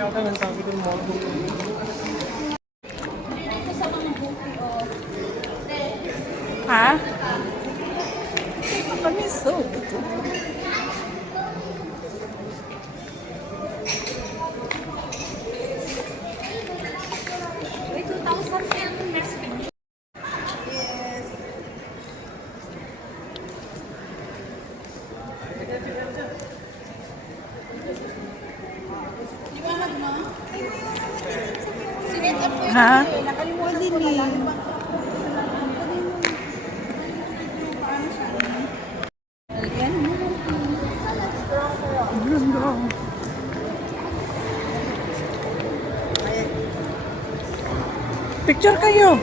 yata ng sabi ng mga ha? Kami so. Ha? Nakalimutan ko na lang. Picture kayo.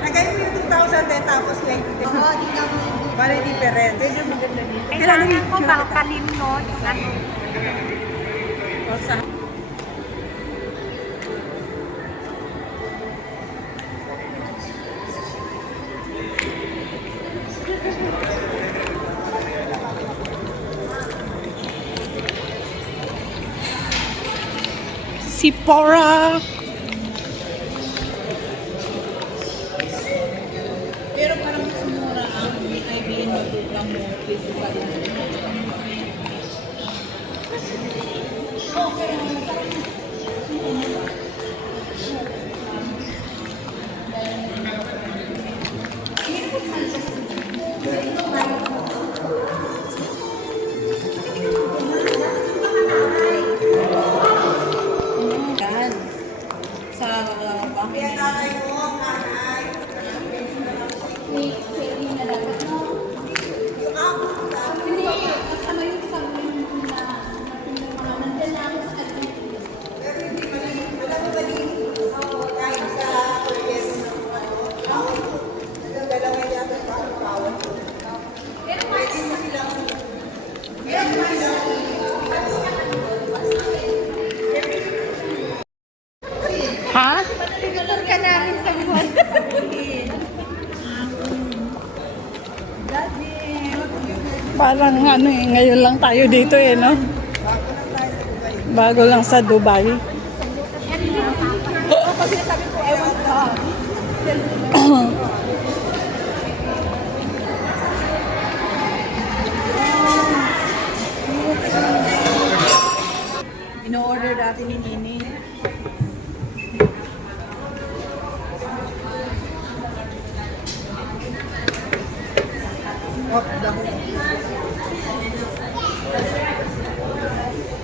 Nagay mo yung 2,000 din tapos like oo, di ka mo. Para different. Medyo maganda dito. Kailangan ko balkalim, no? Yung ano. Sephora. Pero parang mas mura ang IBN magtulang mo kaysa sa Ha? Picture ka namin sa buwan. Parang ano eh, ngayon lang tayo dito eh, no? Bago lang sa Dubai. Kasi sabi ko, ewan ka. In-order dati ni Nini.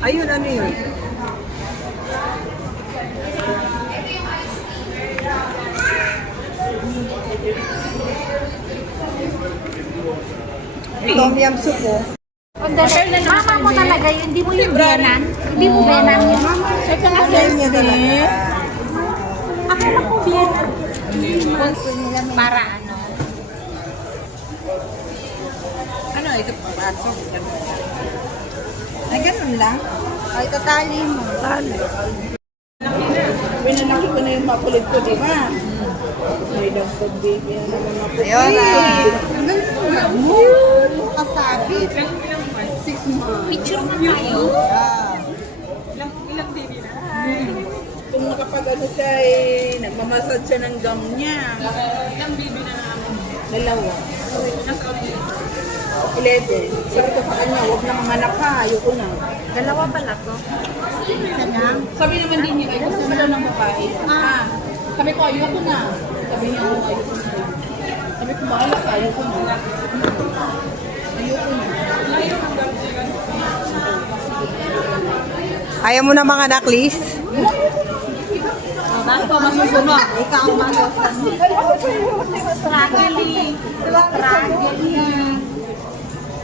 Ayun, ano yun? Tom yum soup po. Mama mo talaga yun. Hindi mo yung benan. Hindi mo benan yun. Kasi niya talaga. Akala ko benan. Para ano. Ano, ito pa baso. Ay, ganun lang. Ay, tatali mo. Pinalaki ko na yung makulit ko, di ba? May dagdag baby na naman mapulit. Ayun. Kasabi. 6 months. Picture na tayo. Ilang baby na? Kung nakapag ano siya eh, nagmamasad siya ng gum niya. Ilang baby na namin? Dalawa. 11. Sabi ko sa kanya, huwag na manganak ka, ayoko na. Dalawa pala to. Isa na. Sabi naman din niya, ay gusto pala ng babae. Sabi ko, ayoko na. Sabi niya, ayoko na. Sabi ko, bahala ka, ayoko na. Ayoko na. Ayaw mo na mga anak-list? Bakit pa masusunod? Ikaw ang masusunod. Struggling. Struggling.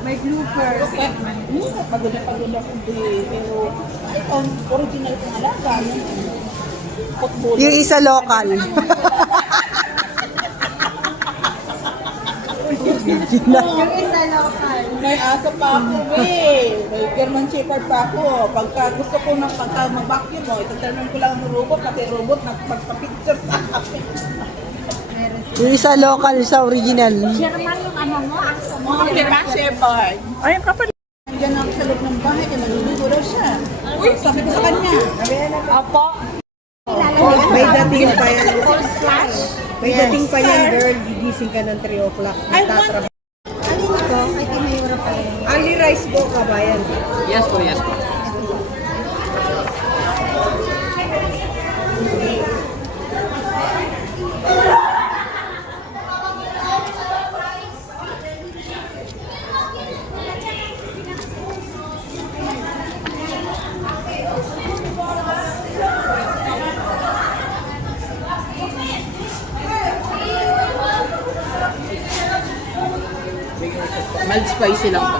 May bloopers. Pagod na pagod ako pero ito, original kong alaga. Football. Yung isa local. Yung isa local. May aso pa ako, may German Shepherd pa ako. Pagka gusto ko ng pagka mag-vacuum mo, itatanong ko lang ang robot, pati robot nagpagpa-picture sa akin. Meron Yung isa local sa original. German yung ano mo, aso mo. Mga German Shepherd. Ay, ang kapal. Diyan ako sa loob ng bahay, kaya naliligo daw siya. Uy, sabi ko sa kanya. Opo. May dating pa yan. Slash. May dating pa yan, girl. Gigising ka ng 3 o'clock. Nagtatrabaho. Ali rice po, kabayan. Yes po, yes po. Mild spicy lang po.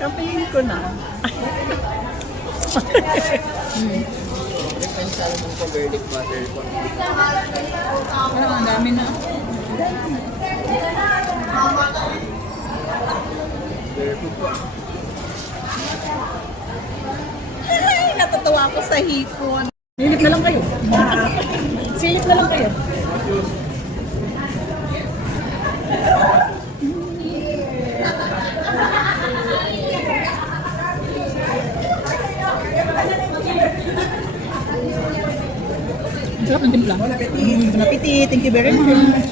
Kapilin ko na. Parang ang dami na. Ay, natutuwa ako sa hipon. Silip na lang kayo. Silip na lang kayo. Ang sarap ng timpla. Bon appetit. Bon appetit. Thank you very much.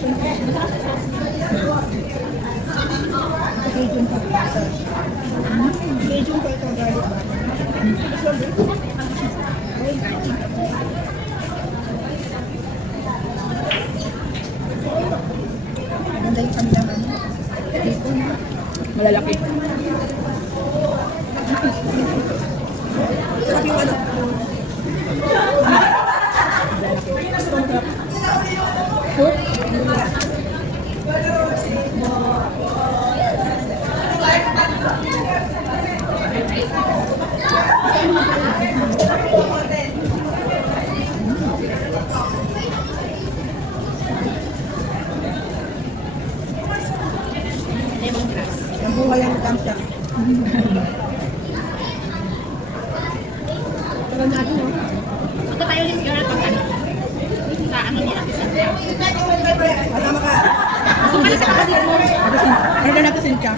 Malalaki. Nabuhay ang kamsa. Tara natin, no? Ito tayo rin yung pag ano. Sa ano nila. Kasama ka. Ano na natin siya?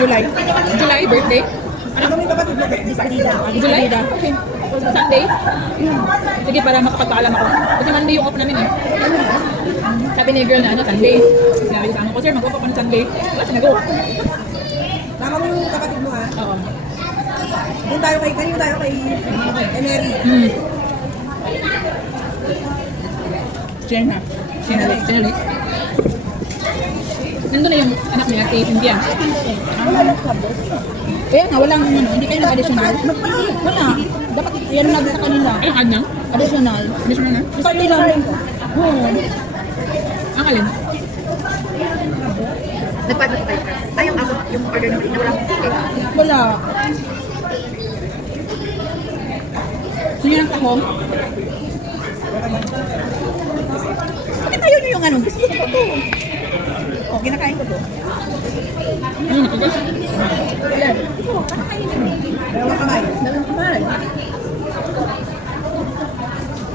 July. July, birthday? Ano mo yung kapatid mo? July? Okay. Sunday? Sige, para makapagpaalam ako. Kasi Monday yung off namin eh. Sabi ni girl na ano, Sunday. Sinabi ko sa ko, sir, mag-off ako ng Sunday. Wala, sinago. Tama mo yung kapatid mo, ha? Oo. Doon tayo kay Emery. Jen ha? Sinulit? Nandun na yung anak niya, kay India. Kaya nga, walang ano, hindi kayo nag-additional. Wala. Dapat yan lang sa kanila. Ay, ang kanya? Additional. Additional na? Sa kanila. Oo. Ang alin? Nagpadala ko kayo. Ay, yung order namin, wala akong ticket. Wala. Sino ng tahong? Bakit tayo nyo yung ano? Gusto ko to. O, kinakain ko to. Ano na ito? Ilan? Ito, parang kain na. Dalawang kamay. Dalawang kamay.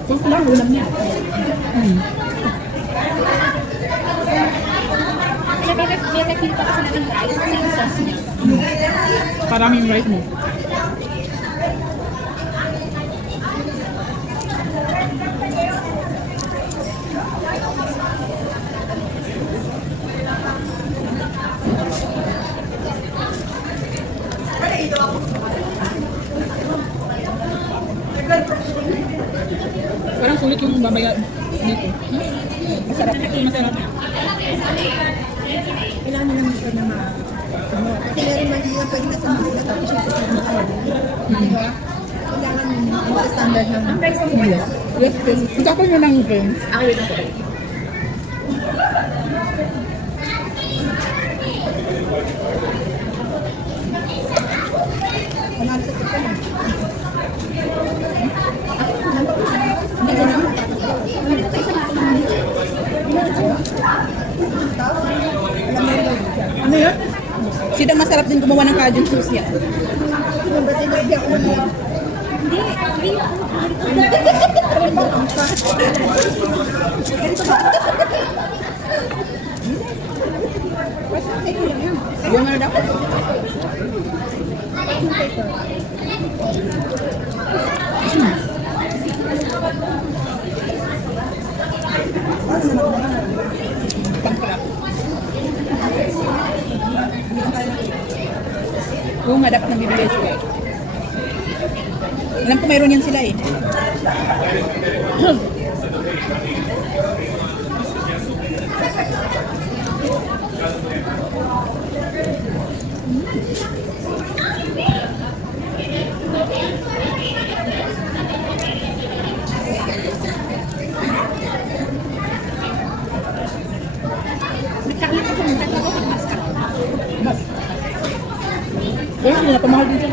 Sauce lang, ulam niya. May nakita kasi na ng rice kasi yung sauce niya. Parang yung rice mo. Parang sulit yung babaya dito. Masarap. Masarap. Kailangan mo lang ito na kasi meron man yung pwede na sa mga tapos yung sa mga diba? Kailangan mo sa standard ng Yes, please. Magkakal nyo ng drinks. Ako yun ako. Panalo sa tikpan mo. Hindi ko naman. Ano yun? Si Bidang masarap din gumawa ng Cajun sauce yan. Ano ba sinabi ako ng Yung ano daw? Pangkrap. Yung dapat nang bibili sila. Alam ko mayroon yan sila eh. Pero hindi na pamahal dito.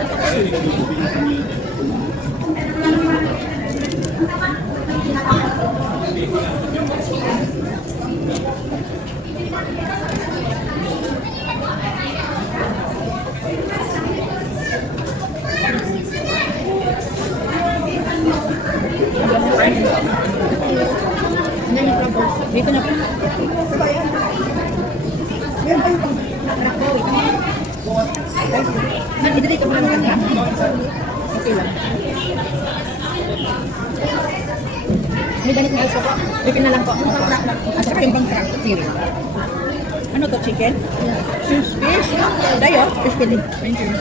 Dito na po. Idili ka pa naman kanya? Okay lang. May ganit na aso ko. Bipin na lang po. At saka yung bang crack. Ano to? Chicken? Fish? Fish? Dayo? Fish pili. Thank you.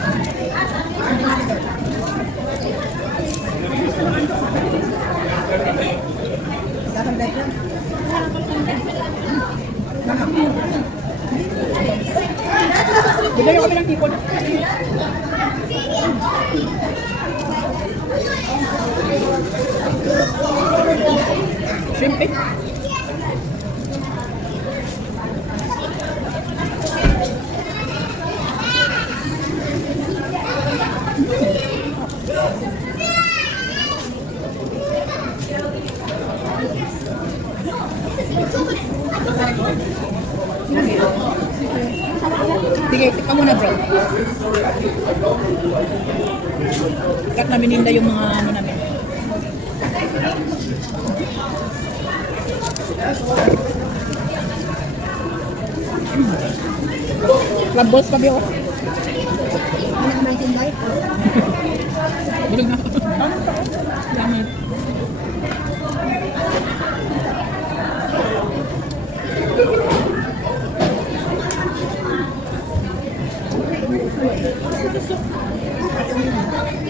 Bilayo kami ng tipon. Shrimp eh. Sige, tika muna bro. Kat namin ninda yung mga ano namin. Club balls pa biyo. Bulog na. Salamat.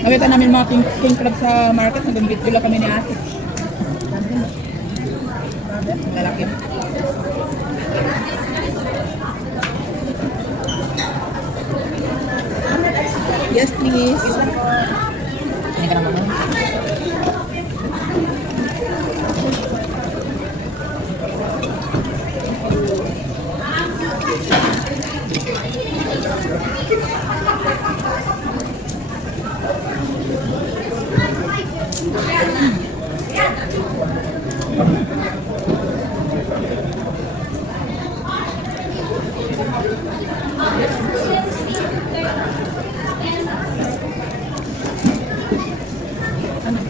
Nakita namin mga king crab sa market, nag-video lang kami ni ate. Lalaki. Yes, please. Hindi ka naman.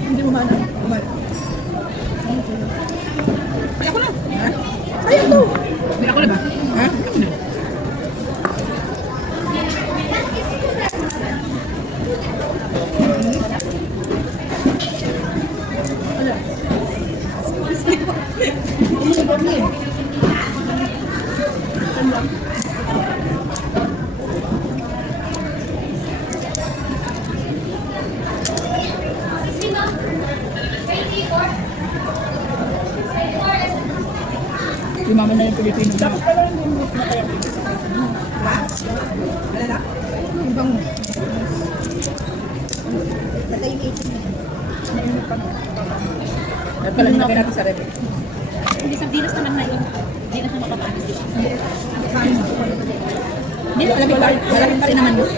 Hindi mo man. Kaya ko na. Ha? Kaya to. Mira ko na ba? Ha? Yumaman na yung Pilipino. Dapat pala yung ha? Wala na? Yung bango. Patay yung 18 na. Dapat pala nilagay natin sa rep. Hindi sa dinas naman na yun. Hindi na siya makapanis. Hindi, malamig pa rin naman yun.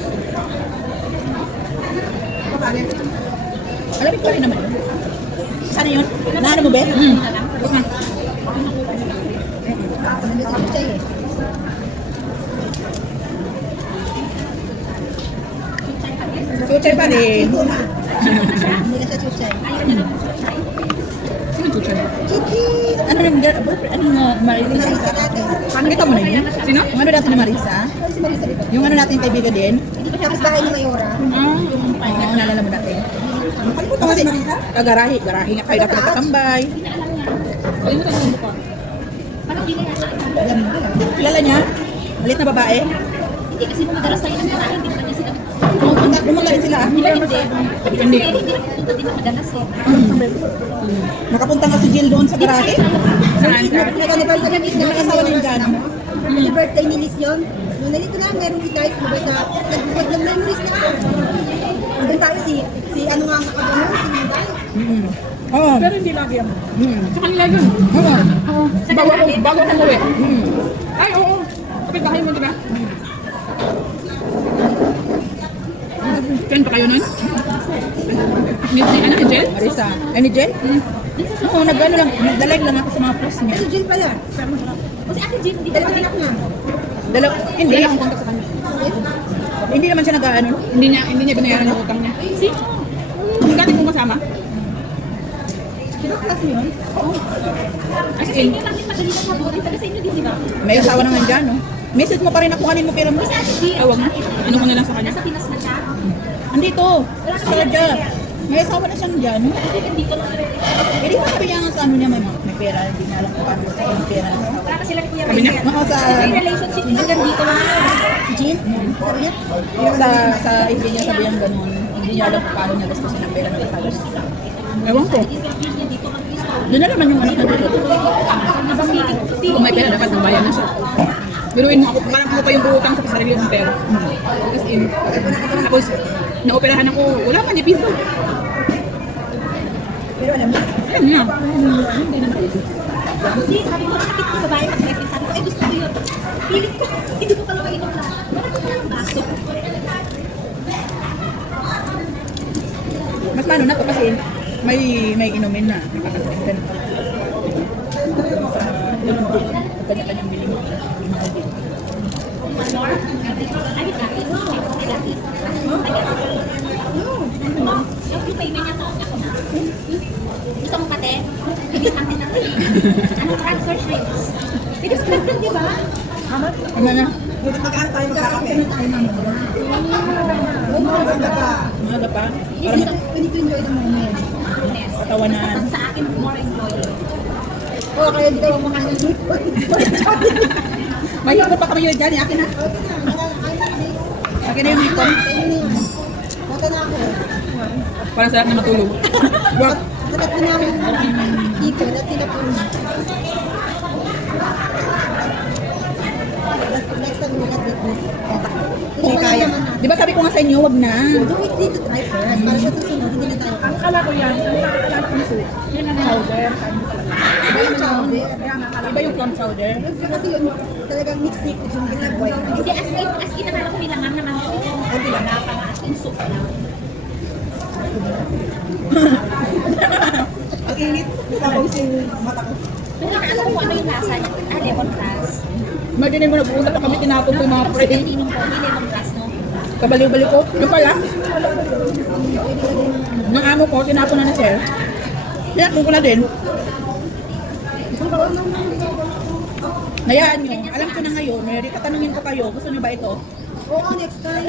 Malamig pa rin naman yun. Sana yun? Naano mo, Ben? Okay. Chuchay pa rin. Ito na. Hindi na siya chuchay. Sino chuchay? Chichi! Ano yung ano nga Marisa? Marisa natin. Nakita mo na yun? Sino? Yung ano natin ni Marisa? Ano si Marisa dito? Yung ano natin kaibigan din? Tapos bahay ni Mayora. Oo, naalala mo dati. Nakalimutan ko si Marisa? Garahi nga kayo dapat nakatambay. Kalimutan ko mo pa. Alam mo na. Kilala niya? Malit na babae? Hindi kasi kung madalas tayo ng marami, hindi pa niya sila. Pumunta rin sila. Di ba hindi? Hindi. Kasi hindi nagpunta din madalas eh. Nakapunta nga si Jill doon sa garahe. Saan ka? Nag-anniversary ni Yung nakasawa na yung Jan. Kasi birthday ni Liz yun. Nung nalito lang, meron kita diba sa nagbukod ng memories na. Doon tayo si ano nga ang kakagano, si Minday. Oo. Pero hindi lagi yan. Mm. Sa kanila yun. Oo. Bago ako umuwi. Ay, oo. Kapit bahay mo, diba? Friend pa kayo nun? Ni ano, ni Jen? Marisa. Ay ni Jen? Oo, nag-ano lang. Nagdalag lang ako sa mga post niya. Si Jill pala. Kasi Ate Jim, hindi Dalawang anak niya. Hindi. Wala akong kontak sa kanya. Hindi naman siya nag-ano. Hindi niya binayaran yung utang niya. Sino? Dati kong kasama. Sino class mo yun? As Kasi in, hindi lang din madali na mabuti. Taga sa inyo din, di ba? May asawa na nga dyan, no? Message mo pa rin ako kanin mo pera mo. Kasi Ate Jim, tawag mo. Ano ko na lang sa kanya? nasa Pinas na siya. Andito. Sa Raja. May asawa na siyang dyan. Dito lang. Hindi ko sabi niya nga sa ano niya may pera. Hindi niya alam kung paano sa yung pera. Wala pa sila ni Kuya Sabi niya? Ryan. Ako sa May relationship hanggang dito lang. Si Jill? Sabi niya? sa hindi niya sabi yung ganun. Hindi niya alam kung paano niya gastusin ang pera ng asawa niya. Ewan ko. Dito mag-Cristo. Doon na naman yung anak na dito. Kung may pera, dapat nabayan na siya. Biruin mo ako, parang ako pa yung buutang sa sarili kong pera. As in, tapos, naoperahan ako, wala man, ni piso. Pero alam mo, Ayan nga. Hindi, sabi ko, nakit ko babae mag-reference. Sabi ko, ay gusto ko yun. Pilit ko, hindi ko pala mainom na. Wala ko palang baso. Mas mano na to kasi may inumin na. Nakakatakin. Kanya-kanyang biling. One more? Ay, dati. Ay, dati. Yung payment niya to, ako na. Gusto mo pati? Hindi natin natin. Anong transfer shrimps? Because connected, di ba? Ano na? magkakaroon tayo magkakape. Maganda pa. Umaga pa? Yes, we need to enjoy the moment. Yes. Patawanan. Sa akin, more enjoyable. Oo, kaya di daw makain dito. Mahirap pa kami yun dyan. Akin na. Akin na yung hipon. Mata na ako. Parang sarap na matulog. Wag. Sakat ko namin dito na sila po. Next time we will get this. Hindi kaya. Di ba sabi ko nga sa inyo, wag na. Do we need to try first? Para sa susunod, hindi na tayo. Ang kala ko yan, ang kala ko yung yun ang powder. Iba yung chowder. Iba yung clam chowder. Kasi yun, talagang mix-mix yung ginagawa. Hindi, as in, nakala ko nilangan naman ko. Hindi lang, as in soup lang. Ang init. Tapos yung mata ko. Pero alam ko ano yung lasa niya. Lemongrass. Imagine mo nag-uusap na kami, tinapon ko yung mga Tapos pre. ininom ko, hindi lemongrass, no? Kabaliw-baliw ko. Yung pala. Nang amo ko, tinapon na ni sir. Tinapon ko na din. Hayaan nyo. Alam ko na ngayon, may tatanungin ko kayo. Gusto nyo ba ito? Oo, next time.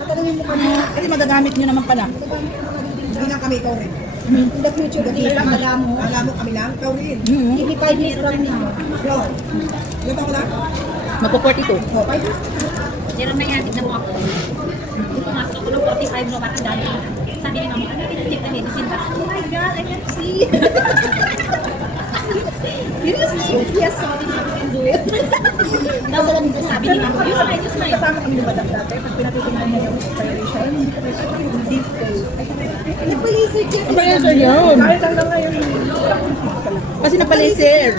Tatanungin mo kami. Kasi magagamit nyo naman pala. Hindi lang kami, ikaw rin. In the future, kasi alam mo kami lang, ikaw rin. Give me 5 years from now. Yo. Ilan ba ko lang? Magpo-42. Oh, 5 years. Meron na yan, tignan mo ako. Hindi pumasok ako ng 45 no, parang dami. Sabi ni mama, ano pinag-check na medicine ba? Oh my God, I can't see. Yes, sorry, I can do it. Daw sabi ni mama, use mine, use mine. Kasama kami naman dati, pag pinatitingnan mo yung inspiration, deep face. Nagpalisik yan. Nagpalaser yun. Kahit hanggang ngayon. Kasi nagpalaser.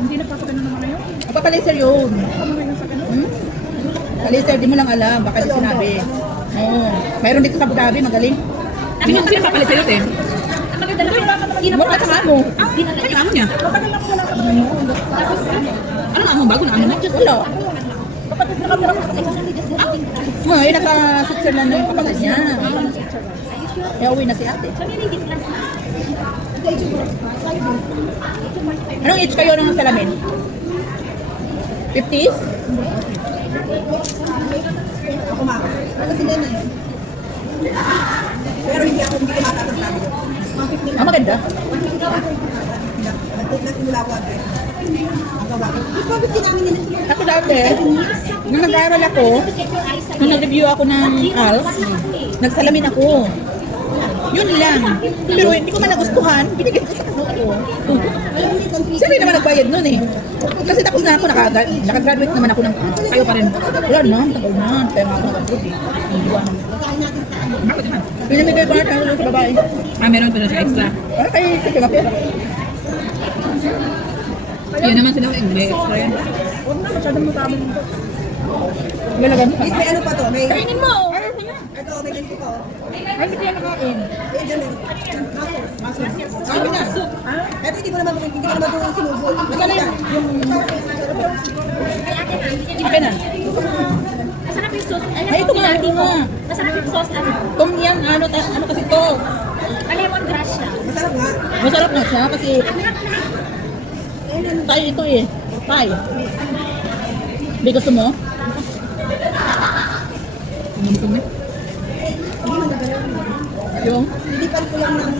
Hindi napapagano naman ngayon. Nagpapalaser yun. Ano ngayon sa ganun? Palaser, di mo lang alam. Baka di sinabi. Oo. Mayroon dito sa Abu Dhabi, magaling. Sabi niya, sino papalit sa'yo, te? Ang maganda lang, hindi na Mukha ka mo. Hindi na Ay, ano niya? Matagal lang wala ka naman yun. Tapos, Ano na mo? Bago na ano? Wala. kapatid na kamera ko. Ay, nasa Switzerland na yung kapatid niya. Kaya uwi na si ate. Anong age kayo ng salamin? 50s? Ako ma. Ano sila na yun? Pero hindi ko matatas sabi ko. Ah, maganda. Nagsimula ko agad. Ang gawa ko. Bakit kinamin nila sila? Ako dati, nung nag-aaral ako, nung nag-review ako ng ALF, nagsalamin ako. Yun lang. Pero hindi ko man nagustuhan, binigyan ko sa kapatid ko. Siyempre naman nagbayad nun eh. Kasi tapos na ako, nakagraduate naman ako ng kayo pa rin. Wala na, tagal na. Kaya nga ako nag-approve eh. Pinamigay ko na tayo sa babae. Ah, meron pa na siya extra. Ay, kasi pera. Yun naman sila yung extra yan. Huwag na, masyadong matamang ito. Lalagan mo Miss, may ano pa to? May... Kainin mo! Ito, may ganito ko. Ay, hindi yan nakain. Eh, dyan meron. Muscles. Sabi na. Ito, hindi ko naman doon sinubol. Magkano yan? Okay na. Masarap yung sauce. Alam Ay, mo, ito nga, pinati ito ko. nga. Masarap yung sauce, ano? Tom yan, ano kasi to? Lemongrass siya. Masarap nga. Masarap na siya kasi tayo ito eh. Tayo. Hindi gusto mo? Yung? Pilipan ko lang ng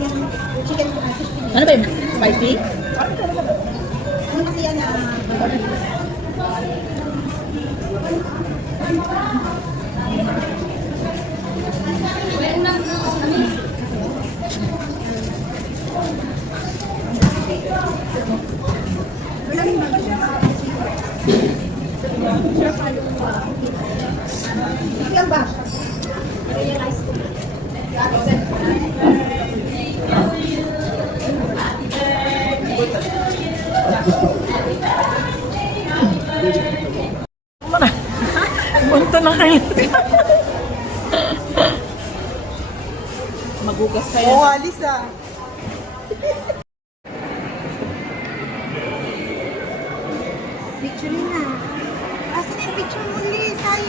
chicken. Ano ba yun? Spicy? Ano kasi yan? Wala rin bago siya. Ilang ba? Punta na kayo. Magugas kayo. Oo, alis ah. Picture na. Asan yung picture mo, Liz? Ay,